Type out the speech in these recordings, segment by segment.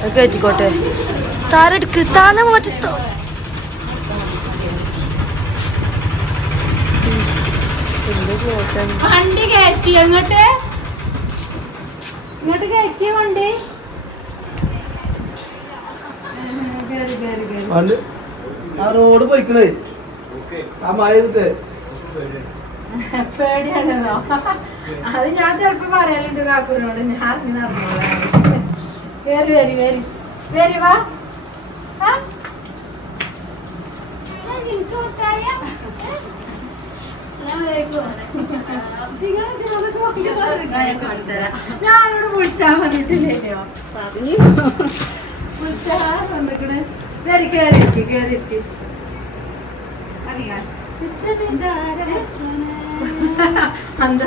അത് കയറ്റിക്കോട്ടെ താരെടുക്ക് താന മാറ്റത്തോ. വണ്ടി കയറ്റി അങ്ങോട്ട് ഇങ്ങോട്ട് കയറ്റിയ വണ്ടി? വണ്ടി. കേറി കേറി പണ്ട് ആ റോഡ് പോയിക്കണേ. ആ മഴ പേടിയാണെന്നോ അത് ഞാൻ ചെലപ്പോ പറയലുണ്ട് കാക്കൂനോട്. ഞാൻ അറിഞ്ഞു നടന്നോളാം. വേറി വേറി വേരി. വേരി വാ. ഞാനോട് വിളിച്ചാ പറഞ്ഞിട്ടില്ലയോ വിളിച്ചാ പറഞ്ഞിക്കണ് വേറെ കേറി ഇരിക്ക്, അറിയാം അന്താ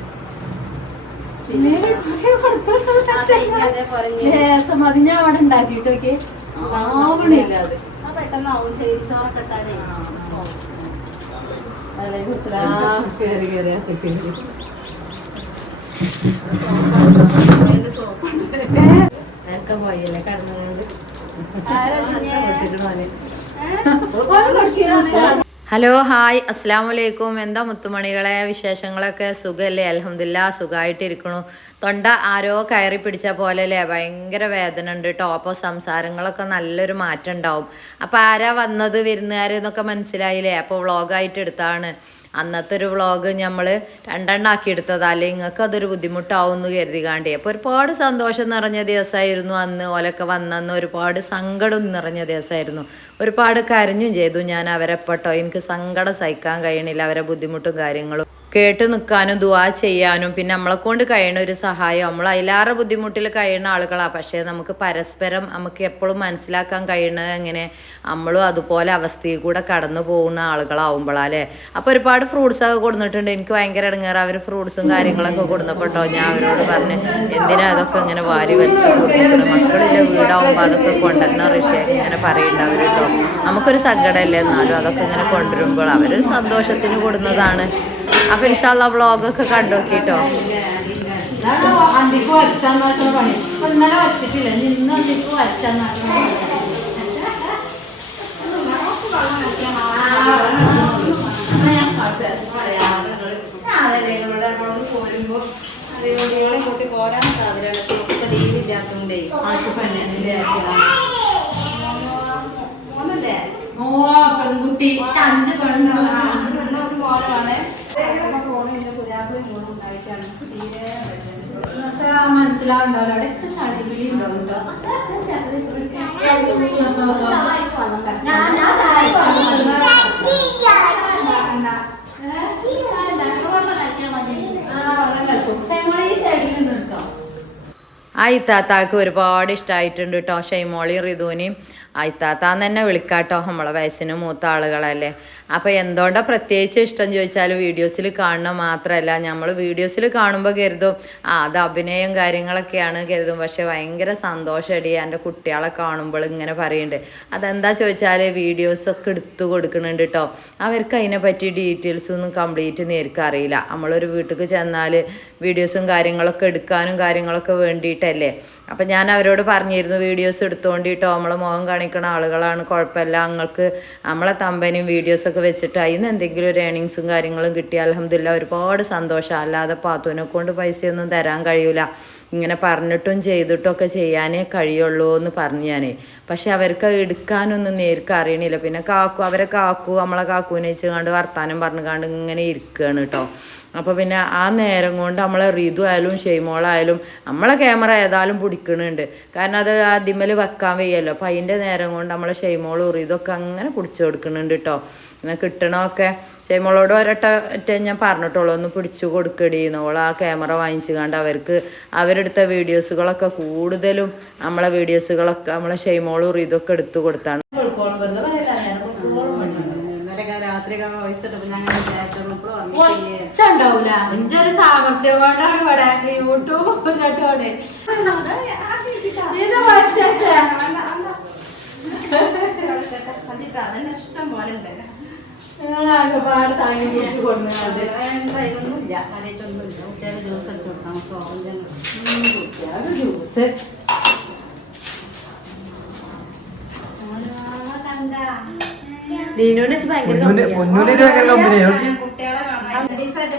ലേസം അത് ഞാൻ അവിടെ ഉണ്ടാക്കിയിട്ട് നോക്കിയേ. ആവണില്ല അത് പോയല്ലേ കടന്നുകൊണ്ട് ഹലോ ഹായ്. അസ്സാം വലൈക്കും എന്താ മുത്തുമണികളെ? വിശേഷങ്ങളൊക്കെ സുഖമല്ലേ അലഹമില്ല സുഖമായിട്ടിരിക്കണു തൊണ്ട ആരോ കയറി പിടിച്ച പോലെ അല്ലേ? ഭയങ്കര വേദന ഉണ്ട് കേട്ടോ അപ്പോൾ സംസാരങ്ങളൊക്കെ നല്ലൊരു മാറ്റം ഉണ്ടാവും. അപ്പോൾ ആരാ വന്നത്? വരുന്നാരെന്നൊക്കെ മനസ്സിലായില്ലേ? അപ്പോൾ വ്ളോഗായിട്ട് എടുത്താണ്. അന്നത്തെ ഒരു വ്ളോഗ് നമ്മൾ രണ്ടെണ്ണാക്കി അല്ലെങ്കിൽ നിങ്ങൾക്ക് അതൊരു ബുദ്ധിമുട്ടാവും എന്ന് കരുതി കാണ്ടേ അപ്പോൾ ഒരുപാട് സന്തോഷം നിറഞ്ഞ ദിവസമായിരുന്നു അന്ന് ഓലൊക്കെ വന്നന്ന്. ഒരുപാട് സങ്കടം നിറഞ്ഞ ദിവസമായിരുന്നു ഒരുപാട് കരഞ്ഞും ചെയ്തു ഞാൻ അവരെ പെട്ടോ എനിക്ക് സങ്കടം സഹിക്കാൻ കഴിയണില്ല അവരെ ബുദ്ധിമുട്ടും കാര്യങ്ങളും. കേട്ട് നിൽക്കാനും ദുവാ ചെയ്യാനും പിന്നെ നമ്മളെ കൊണ്ട് കഴിയണ ഒരു സഹായം നമ്മൾ അതിലേറെ ബുദ്ധിമുട്ടിൽ കഴിയുന്ന ആളുകളാണ് പക്ഷേ നമുക്ക് പരസ്പരം നമുക്ക് എപ്പോഴും മനസ്സിലാക്കാൻ കഴിയണത് എങ്ങനെ നമ്മളും അതുപോലെ അവസ്ഥയിൽ കൂടെ കടന്നു പോകുന്ന ആളുകളാവുമ്പോഴല്ലേ അപ്പോൾ ഒരുപാട് ഫ്രൂട്ട്സ് ഒക്കെ കൊടുത്തിട്ടുണ്ട് എനിക്ക് ഭയങ്കര ഇടങ്ങേറ്. അവർ ഫ്രൂട്ട്സും കാര്യങ്ങളൊക്കെ കൊടുന്നപ്പോട്ടോ ഞാൻ അവരോട് പറഞ്ഞ് എന്തിനാ അതൊക്കെ ഇങ്ങനെ വാരി വലിച്ചു കൊടുക്കുന്നത്? മക്കളില്ല വീടാവുമ്പോൾ അതൊക്കെ കൊണ്ടുവരണ ഋഷി ഇങ്ങനെ പറയുന്നുണ്ട് അവരുണ്ടോ നമുക്കൊരു സങ്കടമല്ലേ എന്നാലും അതൊക്കെ ഇങ്ങനെ കൊണ്ടുവരുമ്പോൾ അവരൊരു സന്തോഷത്തിന് കൊടുന്നതാണ് അപ്പോൾ ഇൻഷാല്ല വ്ളോഗൊക്കെ കണ്ടു നോക്കിട്ടോ പെൺകുട്ടി അഞ്ച് പെണ്ണ് അപ്പൊ ഇന്നലെ വച്ചിട്ടില്ല ഇന്ന് അന്തിക്ക് കൂട്ടി പോരാൻ സാധ്യതയാണ് ഇപ്പൊ ലീവില്ലാത്തോണ്ടേ ആൾക്ക് പന്നേ ഓ പെൺകുട്ടി അഞ്ച് പെണ്ണു മനസ്സിലാവുണ്ടാവില്ല അവിടെ ചാടി പിടി ഉണ്ടാവും ഞാൻ ഞാൻ ഈ സൈഡിൽ നിൽക്കാം ആ ഇത്താത്താക്ക് ഒരുപാട് ഇഷ്ടമായിട്ടുണ്ട് കേട്ടോ ഷൈമോളി റിതുവിനെയും ആ ഇത്താത്താന്ന് തന്നെ വിളിക്കാട്ടോ. നമ്മളെ വയസ്സിന് മൂത്ത ആളുകളല്ലേ. അപ്പോൾ എന്തുകൊണ്ടാണ് പ്രത്യേകിച്ച് ഇഷ്ടം ചോദിച്ചാൽ വീഡിയോസിൽ കാണുന്ന മാത്രമല്ല നമ്മൾ വീഡിയോസിൽ കാണുമ്പോൾ കരുതും ആ അത് അഭിനയം കാര്യങ്ങളൊക്കെയാണ് കരുതും. പക്ഷെ ഭയങ്കര സന്തോഷമടി എന്റെ കുട്ടികളെ കാണുമ്പോൾ ഇങ്ങനെ പറയുന്നുണ്ട് അതെന്താ ചോദിച്ചാൽ വീഡിയോസൊക്കെ എടുത്തു കൊടുക്കുന്നുണ്ട് കേട്ടോ അവർക്ക് അതിനെ പറ്റി ഡീറ്റെയിൽസ് ഒന്നും കംപ്ലീറ്റ് നേരിക്കറിയില്ല നമ്മളൊരു വീട്ടിൽ ചെന്നാൽ വീഡിയോസും കാര്യങ്ങളൊക്കെ എടുക്കാനും കാര്യങ്ങളൊക്കെ വേണ്ടിയിട്ടല്ലേ അപ്പം ഞാൻ അവരോട് പറഞ്ഞിരുന്നു വീഡിയോസ് എടുത്തുകൊണ്ടിട്ടോ നമ്മളെ മുഖം കാണിക്കണ ആളുകളാണ് കുഴപ്പമില്ല. നിങ്ങൾക്ക് നമ്മളെ തമ്പനും വീഡിയോസൊക്കെ വെച്ചിട്ട് അതിന് എന്തെങ്കിലും ഒരു ഏണിങ്സും കാര്യങ്ങളും കിട്ടിയാൽ അലഹമില്ല ഒരുപാട് സന്തോഷം. അല്ലാതെ പാത്തുവിനെ കൊണ്ട് പൈസയൊന്നും തരാൻ കഴിയൂല. ഇങ്ങനെ പറഞ്ഞിട്ടും ചെയ്തിട്ടും ഒക്കെ ചെയ്യാനേ കഴിയുള്ളൂ എന്ന് പറഞ്ഞു ഞാനേ. പക്ഷെ അവർക്ക് എടുക്കാനൊന്നും നേർക്ക് അറിയണില്ല. പിന്നെ കാക്കു അവരെ കാക്കു നമ്മളെ കാക്കുവിനെ വെച്ച് കണ്ട് വർത്താനം പറഞ്ഞു കണ്ട് ഇങ്ങനെ ഇരിക്കുകയാണ് കേട്ടോ അപ്പോൾ പിന്നെ ആ നേരം കൊണ്ട് നമ്മളെ റിതു ആയാലും ഷെയ്മോളായാലും നമ്മളെ ക്യാമറ ഏതായാലും പിടിക്കണുണ്ട്. കാരണം അത് അതിമൽ വെക്കാൻ വയ്യല്ലോ. അപ്പം അതിന്റെ നേരം കൊണ്ട് നമ്മളെ ഷെയ്മോളും റിതൊക്കെ അങ്ങനെ പിടിച്ചു കൊടുക്കുന്നുണ്ട് കേട്ടോ എന്നാൽ കിട്ടണമൊക്കെ ഷെയ്മോളോട് ഒരട്ട ഞാൻ പറഞ്ഞിട്ടുള്ളൂ ഒന്ന് പിടിച്ചു കൊടുക്കടിന്ന് ഓൾ ആ ക്യാമറ വാങ്ങിച്ചു കണ്ട് അവർക്ക് അവരെടുത്ത വീഡിയോസുകളൊക്കെ കൂടുതലും നമ്മളെ വീഡിയോസുകളൊക്കെ നമ്മളെ ഷെയ്മോളും ഇതൊക്കെ എടുത്തു കൊടുത്താണ്. ഒച്ച ഉണ്ടാവൂല എന്റെ ഒരു സാമർത്ഥ്യം കൊണ്ടാണ് ഇവിടെ യൂട്യൂബ് കൊണ്ടാണ് ഇത് ഒറ്റ ഇഷ്ടം പോലെ ഉണ്ട്. ജ്യൂസ് വെച്ച് ഭയങ്കര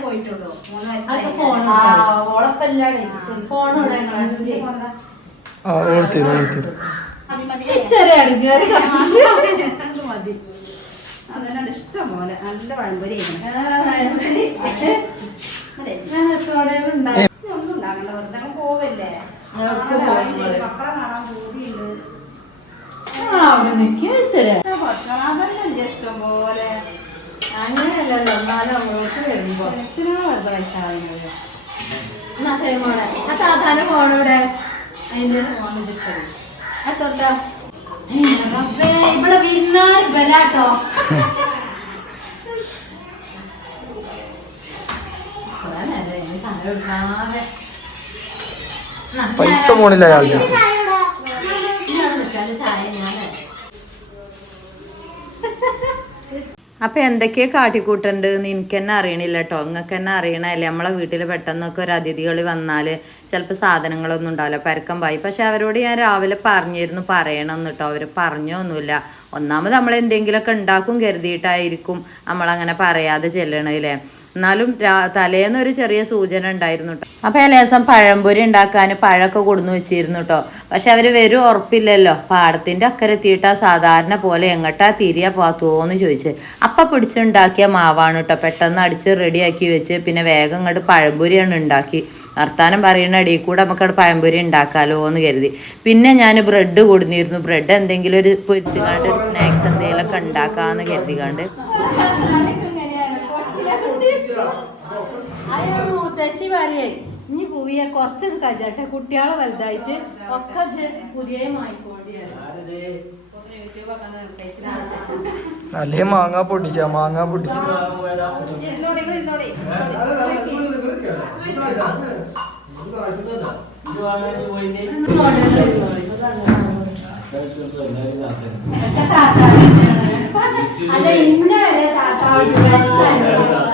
പോയിട്ടുള്ളൂ. മൂന്ന് വയസ്സായി ചെറിയ മതി. അതിനോട് ഇഷ്ടം പോലെ നല്ല പഴംപൊരി ഒന്നും ഉണ്ടാകണ്ട വെറുതെ പോവല്ലേ? മക്കളെ കാണാൻ പൂതിയുണ്ട്. അവിടെ നിൽക്കുക ശരിയാ ഭക്ഷണം അതല്ലേ ഇഷ്ടം പോലെ. അങ്ങനെയല്ലല്ലോ എന്നാലും അങ്ങോട്ട് വരുമ്പോ. എത്രയോ വെറുതെ വയസ്സാകുന്നത് എന്നാ ശരി ആ ഫോൺ ഇവിടെ. അതിന്റെ ഫോൺ കിട്ടത് അതൊട്ടോ ഇവിടെ വിരുന്നാർ പൈസ പോണില്ല അയാൾക്ക് അപ്പം എന്തൊക്കെയാ കാട്ടിക്കൂട്ടുണ്ട് എന്ന് എനിക്ക് തന്നെ അറിയണില്ല കേട്ടോ നിങ്ങൾക്ക് തന്നെ അറിയണല്ലേ നമ്മളെ വീട്ടിൽ പെട്ടെന്നൊക്കെ ഒരു അതിഥികൾ വന്നാൽ ചിലപ്പോൾ സാധനങ്ങളൊന്നും ഉണ്ടാവില്ല. പരക്കം പായി. പക്ഷെ അവരോട് ഞാൻ രാവിലെ പറഞ്ഞിരുന്നു പറയണമെന്ന് കേട്ടോ അവർ പറഞ്ഞൊന്നുമില്ല. ഒന്നാമത് നമ്മൾ എന്തെങ്കിലുമൊക്കെ ഉണ്ടാക്കും കരുതിയിട്ടായിരിക്കും നമ്മളങ്ങനെ പറയാതെ ചെല്ലണല്ലേ എന്നാലും തലേന്ന് ഒരു ചെറിയ സൂചന ഉണ്ടായിരുന്നു കേട്ടോ അപ്പോൾ ദിവസം പഴംപൊരി ഉണ്ടാക്കാൻ പഴമൊക്കെ കൊടുന്നു വെച്ചിരുന്നു കേട്ടോ പക്ഷെ അവർ വരും ഉറപ്പില്ലല്ലോ. അക്കരെ എത്തിയിട്ടാ സാധാരണ പോലെ എങ്ങട്ടാ തിരിയാ പാത്തുവോന്ന് ചോദിച്ച്. അപ്പം പിടിച്ചുണ്ടാക്കിയ മാവാണ് കേട്ടോ പെട്ടെന്ന് അടിച്ച് റെഡിയാക്കി വെച്ച് പിന്നെ വേഗം ഇങ്ങോട്ട് പഴംപൊരിയാണ് ഉണ്ടാക്കി. വർത്താനം പറയുന്ന അടിയിൽ കൂടെ നമുക്കവിടെ പഴംപൊരി ഉണ്ടാക്കാലോ എന്ന് കരുതി. പിന്നെ ഞാൻ ബ്രെഡ് കൊടുന്നിരുന്നു. ബ്രെഡ് എന്തെങ്കിലും ഒരു പൊരിച്ചുകാണ്ട് ഒരു സ്നാക്സ് എന്തെങ്കിലുമൊക്കെ ഉണ്ടാക്കാമെന്ന് കരുതികാണ്ട് അയ്യോ മൂത്തച്ചി പറയേ ഇനി പോയ കുറച്ചൊരു കജാട്ടെ കുട്ടികളെ വലുതായിട്ട് ഒക്കെ പുതിയ അല്ലേ മാങ്ങ പൊട്ടിച്ച മാങ്ങ പൊട്ടിച്ച. അല്ല ഇന്ന താത്താവ് താത്ത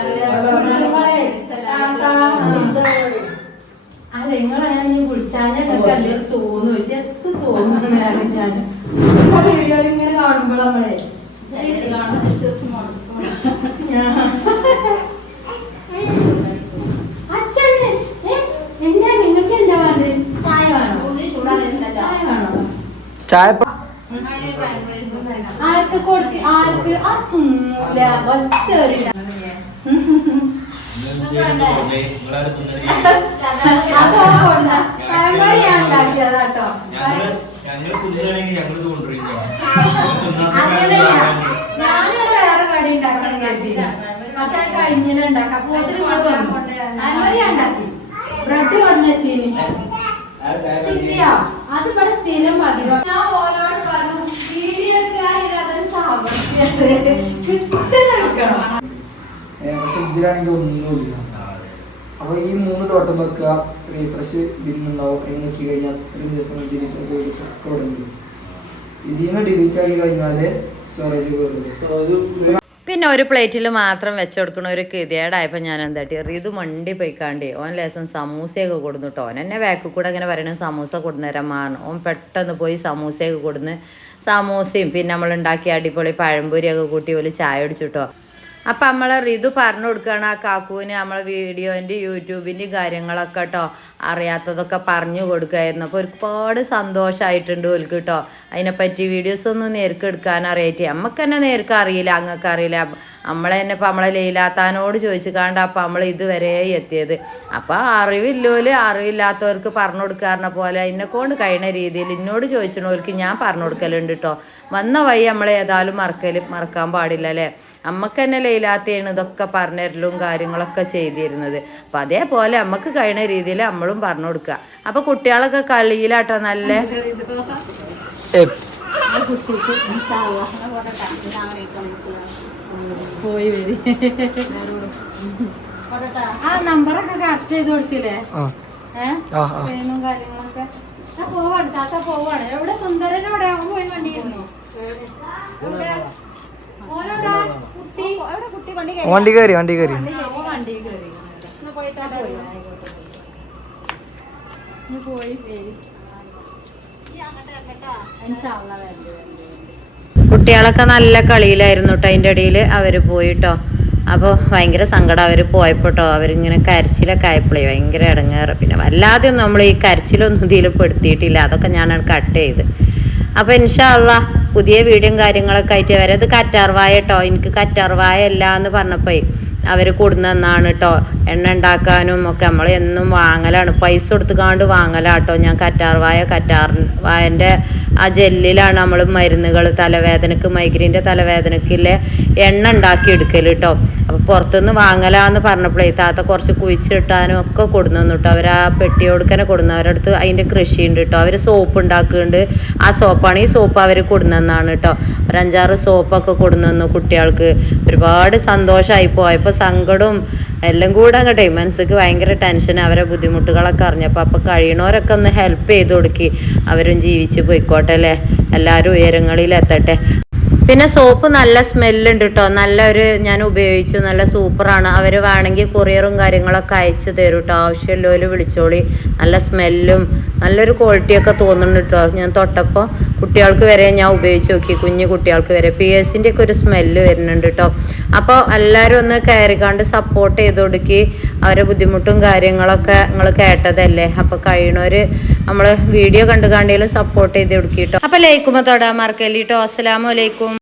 അല്ല നിങ്ങളെ ഞാൻ ഈ വിളിച്ചാൽ ഞങ്ങൾക്ക് എന്തെങ്കിലും തോന്നു. തോന്നുന്നു ഞാൻ വീഡിയോയിൽ ഇങ്ങനെ കാണുമ്പോൾ നമ്മളെ ചായ വേണോ ചൂടാതെ ചായ വേണോ ചായ ആർക്ക് കൊടുക്ക ആർക്ക് ആ തുന്നൂല. ഒരു ഞങ്ങൾ കുഞ്ഞാണെങ്കിൽ ഞങ്ങൾ അങ്ങനെ ഞാനൊരു വേറെ കടി ഉണ്ടാക്കണം കരുതിയില്ല പക്ഷെ അത് കഴിഞ്ഞില്ല ഉണ്ടാക്കാം വന്നു പഴംപൊരി ഞാൻ ഉണ്ടാക്കി ബ്രെഡ് കൊണ്ടു വെച്ചീനി ചിട്ടിയോ അത് ഇവിടെ സ്ഥിരം പതിവ് ഞാൻ ഓരോട് പറഞ്ഞു അതൊരു സാമർത്ഥ്യാണ് കിട്ടണം പക്ഷെ ഇതിലാണെങ്കിൽ ഒന്നുമില്ല അപ്പൊ ഈ മൂന്ന് ടോട്ടം വെക്കുക റീഫ്രഷ് ബില്ലുണ്ടാവും അതിന് നോക്കി കഴിഞ്ഞാൽ അത്രയും ദിവസം ഡിലീറ്റ് ആയി ഒക്കെ ഉണ്ട്. ഇതിൽ നിന്ന് ഡിലീറ്റ് ആക്കി കഴിഞ്ഞാൽ സ്റ്റോറേജ് കയറുള്ളൂ പിന്നെ ഒരു പ്ലേറ്റിൽ മാത്രം വെച്ച് കൊടുക്കണ ഒരു കിതിയേടായപ്പോൾ ഞാൻ എന്താട്ടി ഇത് മണ്ടി പോയിക്കാണ്ട് ഓൻ ലേസം സമൂസയൊക്കെ കൊടുന്നു കേട്ടോ ഓൻ എന്നെ ബാക്കിൽ കൂടെ അങ്ങനെ പറയണ സമൂസ കൊടുന്നേരം മാറണം ഓൻ പെട്ടെന്ന് പോയി സമൂസയൊക്കെ കൊടുന്ന് സമൂസയും പിന്നെ നമ്മൾ ഉണ്ടാക്കിയ അടിപൊളി പഴംപൊരിയൊക്കെ കൂട്ടി ഒരു ചായ അടിച്ചു കേട്ടോ അപ്പം നമ്മളെ റിതു പറഞ്ഞു കൊടുക്കുകയാണ് ആ കാക്കുവിന് നമ്മളെ വീഡിയോന്റെ യൂട്യൂബിന്റെ കാര്യങ്ങളൊക്കെ കേട്ടോ അറിയാത്തതൊക്കെ പറഞ്ഞു കൊടുക്കുമായിരുന്നു അപ്പോൾ ഒരുപാട് സന്തോഷമായിട്ടുണ്ട് ഓൽക്ക് കേട്ടോ അതിനെപ്പറ്റി വീഡിയോസ് ഒന്നും നേർക്ക് എടുക്കാൻ അറിയായിട്ട്. നമുക്ക് തന്നെ നേർക്ക് അറിയില്ല അങ്ങക്ക് അറിയില്ല. നമ്മളെ തന്നെ ഇപ്പം നമ്മളെ ലീലാത്താനോട് ചോദിച്ചു കാണ്ട അപ്പം നമ്മൾ ഇതുവരെ എത്തിയത്. അപ്പോൾ അറിവില്ലോൽ അറിവില്ലാത്തവർക്ക് പറഞ്ഞു കൊടുക്കാറിനെ പോലെ എന്നെക്കൊണ്ട് കഴിയുന്ന രീതിയിൽ എന്നോട് ചോദിച്ചണോർക്ക് ഞാൻ പറഞ്ഞു കൊടുക്കലുണ്ട് കേട്ടോ വന്ന വഴി നമ്മൾ ഏതായാലും മറക്കൽ മറക്കാൻ പാടില്ല അല്ലേ അമ്മയ്ക്ക് തന്നെ ലയിലാത്തയാണ് ഇതൊക്കെ പറഞ്ഞു തരലും കാര്യങ്ങളൊക്കെ ചെയ്തിരുന്നത്. അപ്പം അതേപോലെ അമ്മയ്ക്ക് കഴിയുന്ന രീതിയിൽ നമ്മളും പറഞ്ഞു കൊടുക്കുക അപ്പം കുട്ടികളൊക്കെ കളിയിലാട്ടോ നല്ല പോയി വരി. ആ നമ്പറൊക്കെ കറക്റ്റ് ചെയ്ത് കൊടുത്തില്ലേ? ആ. ഏഹ് കാര്യങ്ങളൊക്കെ. പോവാണ്. താത്ത പോവാണ്. എവിടെ സുന്ദരനോടെ അവൻ പോയി വണ്ടിയിരുന്നു വണ്ടി വണ്ടി കയറി വണ്ടി കയറി. കുട്ടികളൊക്കെ നല്ല കളിയിലായിരുന്നു കേട്ടോ അതിന്റെ ഇടയിൽ. അവർ പോയിട്ടോ. അപ്പോൾ ഭയങ്കര സങ്കടം അവർ പോയപ്പോൾ കേട്ടോ അവരിങ്ങനെ കരച്ചിലൊക്കെ ആയപ്പോഴേ ഭയങ്കര ഇടങ്ങേറ്. പിന്നെ വല്ലാതെ ഒന്നും നമ്മൾ ഈ കരച്ചിലൊന്നും ഇതിൽ പെടുത്തിയിട്ടില്ല. അതൊക്കെ ഞാനാണ് കട്ട് ചെയ്ത്. അപ്പോൾ ഇൻഷാ ഇൻഷാല്ല പുതിയ വീടും കാര്യങ്ങളൊക്കെ ആയിട്ട് വരെ. അത് കറ്റാർവായ കേട്ടോ എനിക്ക് കറ്റാർവായ അല്ല എന്ന് പറഞ്ഞപ്പോൾ അവർ കൊടുന്നെന്നാണ് കേട്ടോ എണ്ണ ഉണ്ടാക്കാനും ഒക്കെ നമ്മൾ എന്നും വാങ്ങലാണ്. പൈസ കൊടുത്തുകാണ്ട് വാങ്ങലാട്ടോ. ഞാൻ കറ്റാർവായ കറ്റാർ വായന്റെ ആ ജെല്ലിലാണ് നമ്മൾ മരുന്നുകൾ തലവേദനക്ക് മൈഗ്രീന്റെ തലവേദനക്കില്ലേ എണ്ണ ഉണ്ടാക്കി എടുക്കൽ കേട്ടോ അപ്പോൾ പുറത്തുനിന്ന് വാങ്ങലാന്ന് പറഞ്ഞപ്പോഴേ താത്ത കുറച്ച് കുഴിച്ചിട്ടാനും ഒക്കെ കൊടുന്നു കേട്ടോ അവർ ആ പെട്ടി കൊടുന്നു. അടുത്ത് അതിന്റെ കൃഷിയുണ്ട് കേട്ടോ അവർ സോപ്പ് ഉണ്ടാക്കുന്നുണ്ട്. ആ സോപ്പാണ് ഈ സോപ്പ് അവർ കൊടുന്നെന്നാണ് കേട്ടോ ഒരു അഞ്ചാറ് സോപ്പൊക്കെ കൊടുന്നു കുട്ടികൾക്ക്. ഒരുപാട് സന്തോഷമായി പോയപ്പോൾ സങ്കടവും എല്ലാം കൂടെ അങ്ങട്ടെ. മനസ്സിക്ക് ഭയങ്കര ടെൻഷൻ അവരെ ബുദ്ധിമുട്ടുകളൊക്കെ അറിഞ്ഞപ്പോൾ അപ്പോൾ കഴിയണവരൊക്കെ ഒന്ന് ഹെൽപ്പ് ചെയ്ത് കൊടുക്കി. അവരും ജീവിച്ച് പോയിക്കോട്ടെ അല്ലേ? എല്ലാവരും ഉയരങ്ങളിലെത്തട്ടെ പിന്നെ സോപ്പ് നല്ല സ്മെല്ലുണ്ട് കേട്ടോ നല്ലൊരു ഞാൻ ഉപയോഗിച്ചു. നല്ല സൂപ്പറാണ്. അവർ വേണമെങ്കിൽ കൊറിയറും കാര്യങ്ങളൊക്കെ അയച്ചു തരും കേട്ടോ ആവശ്യമുള്ളവർ വിളിച്ചോളി. നല്ല സ്മെല്ലും നല്ലൊരു ക്വാളിറ്റിയൊക്കെ തോന്നുന്നുണ്ട് കേട്ടോ ഞാൻ തൊട്ടപ്പോൾ കുട്ടികൾക്ക് വരെ ഞാൻ ഉപയോഗിച്ച് നോക്കി കുഞ്ഞു കുട്ടികൾക്ക് വരെ. പി എസിന്റെ ഒക്കെ ഒരു സ്മെല്ല് വരുന്നുണ്ട് കേട്ടോ അപ്പോൾ എല്ലാവരും ഒന്ന് കയറിക്കാണ്ട് സപ്പോർട്ട് ചെയ്ത് കൊടുക്കി. അവരെ ബുദ്ധിമുട്ടും കാര്യങ്ങളൊക്കെ നിങ്ങൾ കേട്ടതല്ലേ? അപ്പോൾ കഴിയണവർ നമ്മൾ വീഡിയോ കണ്ടു കാണ്ടെങ്കിലും സപ്പോർട്ട് ചെയ്ത് കൊടുക്കി കേട്ടോ അപ്പോൾ ലൈക്കുമ്പോൾ തൊടാൻ മറക്കല്ലേ കേട്ടോ അസ്സലാമലൈക്കും